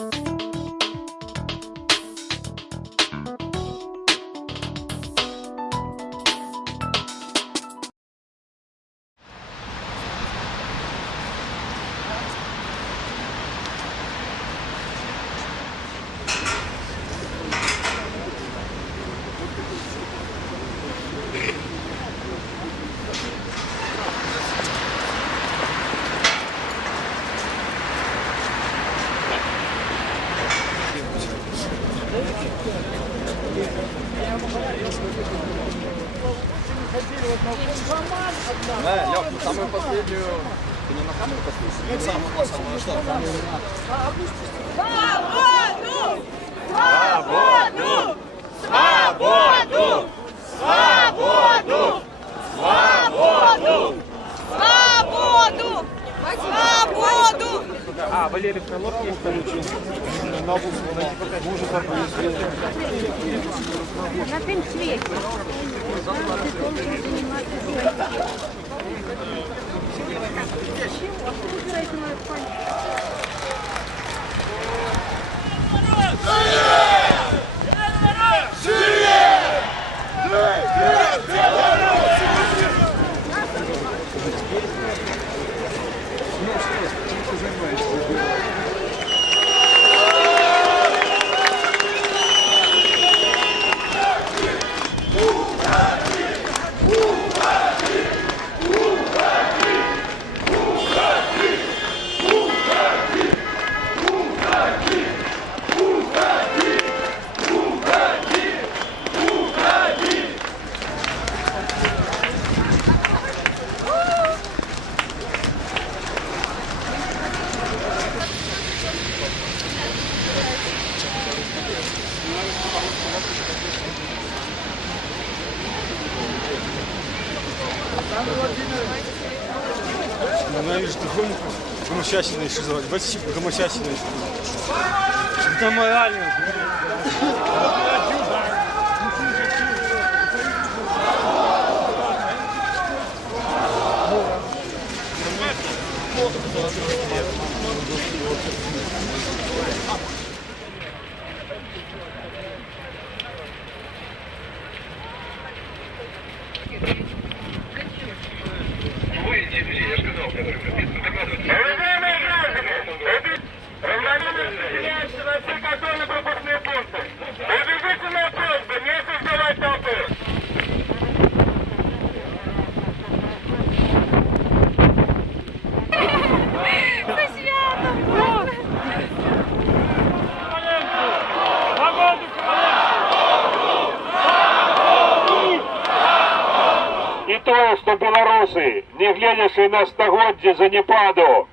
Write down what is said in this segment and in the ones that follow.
Bye. Да, Лёх, ну самую последнюю... Ты не на камеру послушай? Самую, самую, что? Свободу! Валерий Крылов есть получил. На вуз, мужу На тим світі. Ненавижу такому гомосящиной еще звать. Бачите, гомосящиной. Это морально. то, що білоруси, не глядячи на стагоддя занепаду,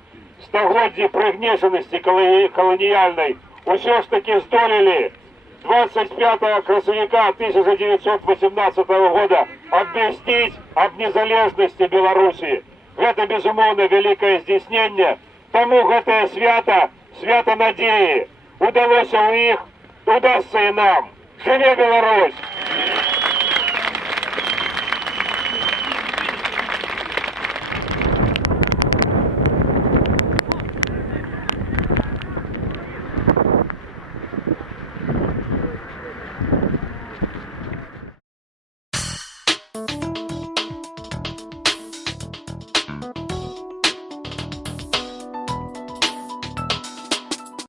стагоддя пригніченості колоні- колоніальної, усе ж таки здолели 25 красовика 1918 года обвестить об незалежности Беларуси. Это, безумовно, великое здійснення. Тому гэтае свято, свято надеи. Удалося у них, удастся и нам. Живе Беларусь!